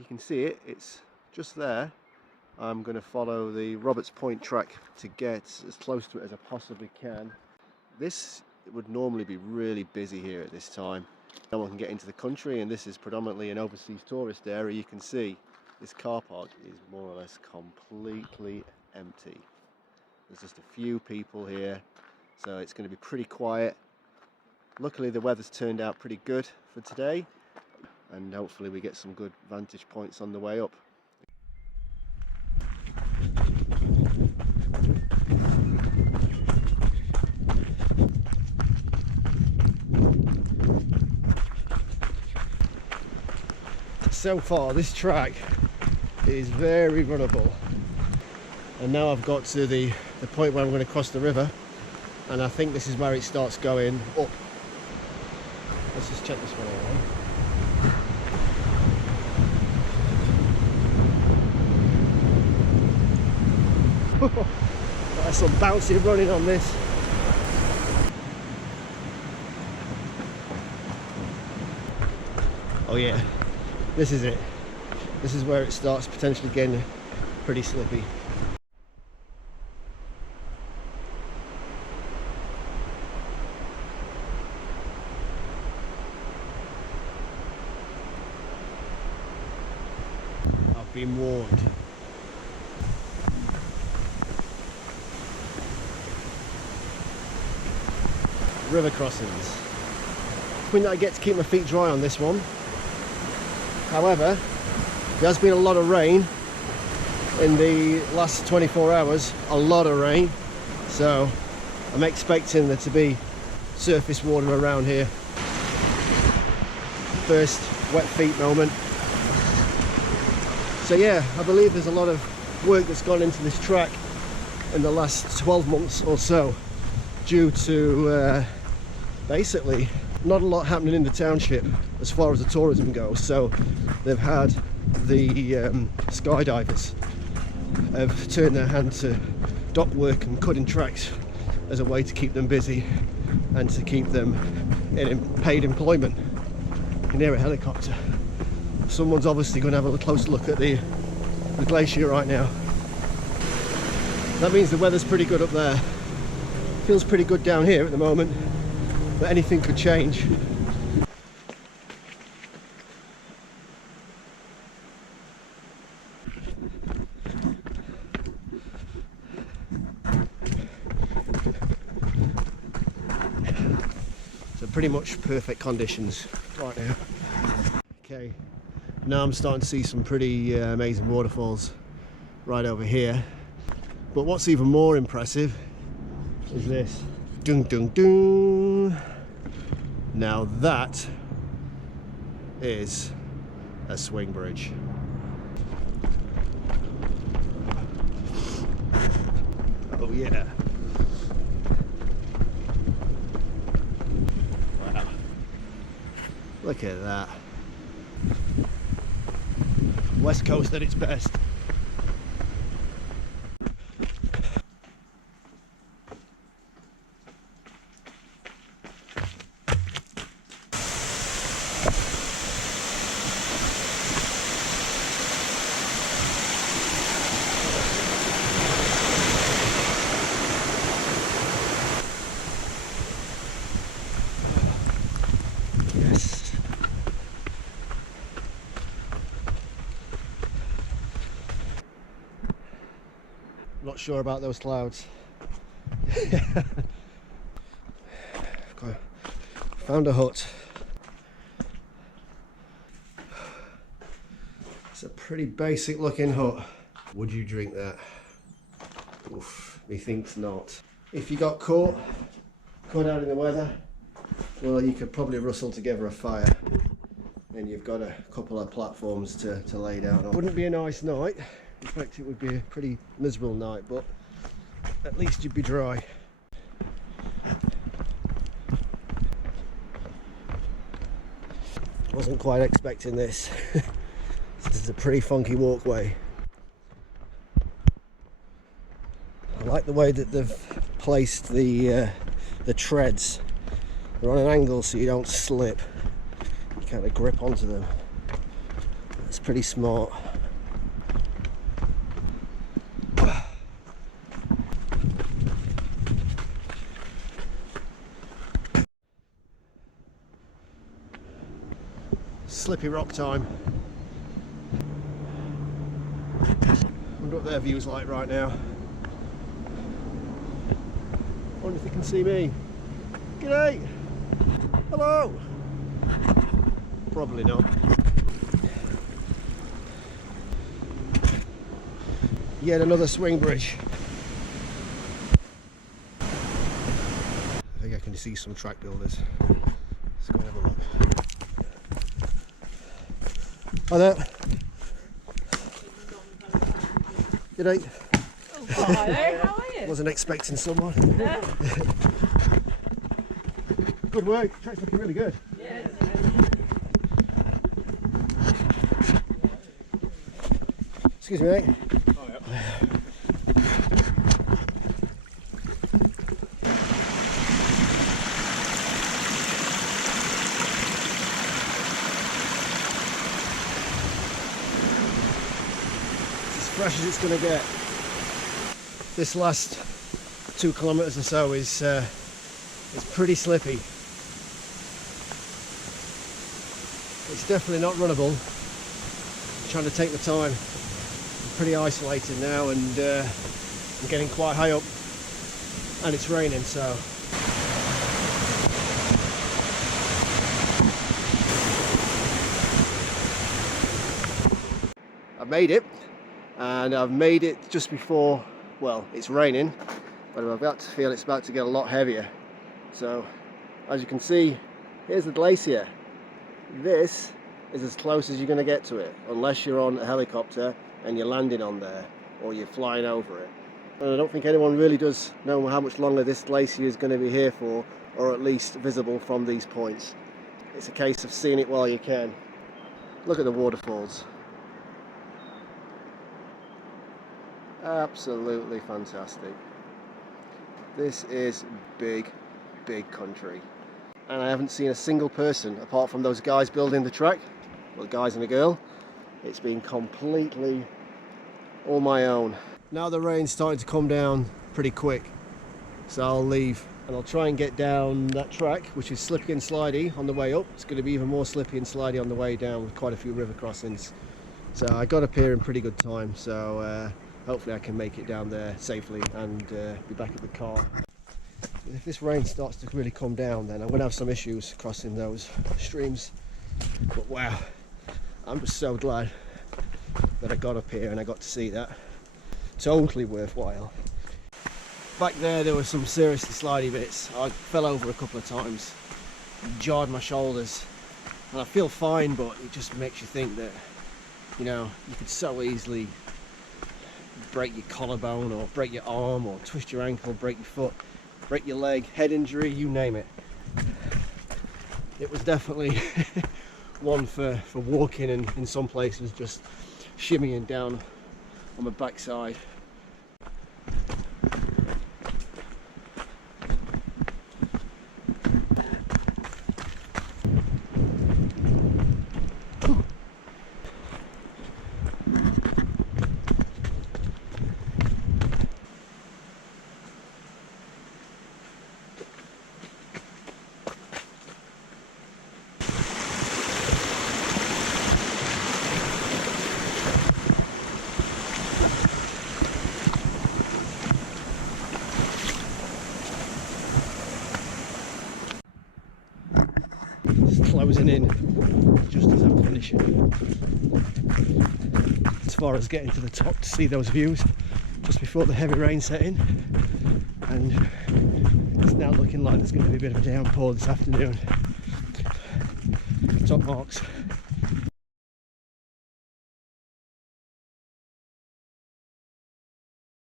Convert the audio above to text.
you can see it, it's just there. I'm going to follow the Roberts Point track to get as close to it as I possibly can. This would normally be really busy here at this time. No one can get into the country, and this is predominantly an overseas tourist area. You can see this car park is more or less completely empty. There's just a few people here, so it's going to be pretty quiet. Luckily the weather's turned out pretty good for today, and hopefully we get some good vantage points on the way up. So far this track is very runnable, and now I've got to the point where I'm going to cross the river, and I think this is where it starts going up. Let's just check this one out. There's some bouncy running on this. Oh yeah, this is it. This is where it starts potentially getting pretty slippy. I've been warned. River crossings. Point that I get to keep my feet dry on this one. However, there has been a lot of rain in the last 24 hours, a lot of rain, so I'm expecting there to be surface water around here. First wet feet moment. So yeah, I believe there's a lot of work that's gone into this track in the last 12 months or so, due to basically not a lot happening in the township as far as the tourism goes. So they've had the skydivers have turned their hand to dock work and cutting tracks as a way to keep them busy and to keep them in paid employment. You can hear a helicopter. Someone's obviously going to have a close look at the glacier right now. That means the weather's pretty good up there. Feels pretty good down here at the moment, but anything could change. So pretty much perfect conditions right now. Okay, now I'm starting to see some pretty amazing waterfalls right over here. But what's even more impressive is this. Dung dung dung. Now that is a swing bridge. Oh yeah. Wow. Look at that. West Coast at its best. Not sure about those clouds. Found a hut. It's a pretty basic looking hut. Would you drink that? Oof, methinks not. If you got caught out in the weather, well, you could probably rustle together a fire, and you've got a couple of platforms to lay down on. Wouldn't be a nice night. In fact, it would be a pretty miserable night, but at least you'd be dry. Wasn't quite expecting this. This is a pretty funky walkway. I like the way that they've placed the treads. They're on an angle so you don't slip. You kind of grip onto them. That's pretty smart. Slippy rock time. Wonder what their view's like right now. Wonder if they can see me. G'day! Hello! Probably not. Yet another swing bridge. I think I can see some track builders. Let's go and have a look. Hi there. G'day. Oh, hello, how are you? Wasn't expecting someone. No. Good work. Track's looking really good. Yes. Excuse me, mate. Oh, yeah. It's as fresh as it's going to get. This last 2 kilometres or so is pretty slippy. It's definitely not runnable. I'm trying to take the time. I'm pretty isolated now, and I'm getting quite high up, and it's raining, so I've made it, and I've made it just before, well, it's raining, but I've got to feel it's about to get a lot heavier. So as you can see, here's the glacier. This is as close as you're going to get to it, unless you're on a helicopter and you're landing on there or you're flying over it. And I don't think anyone really does know how much longer this glacier is going to be here for, or at least visible from these points. It's a case of seeing it while you can. Look at the waterfalls. Absolutely fantastic. This is big country. And I haven't seen a single person apart from those guys building the track, well, the guys and a girl. It's been completely all my own. Now the rain's starting to come down pretty quick, so I'll leave and I'll try and get down that track, which is slippy and slidey on the way up. It's going to be even more slippy and slidey on the way down with quite a few river crossings. So I got up here in pretty good time, so hopefully I can make it down there safely and be back at the car. If this rain starts to really come down, then I'm going to have some issues crossing those streams. But wow, I'm just so glad that I got up here and I got to see that. Totally worthwhile. Back there were some seriously slidey bits. I fell over a couple of times, jarred my shoulders, and I feel fine, but it just makes you think that, you know, you could so easily break your collarbone or break your arm or twist your ankle, break your foot, break your leg, head injury, you name it. It was definitely one for walking, and in some places just shimmying down on my backside. Closing in just as I'm finishing. As far as getting to the top to see those views just before the heavy rain set in, and it's now looking like there's going to be a bit of a downpour this afternoon. Top marks.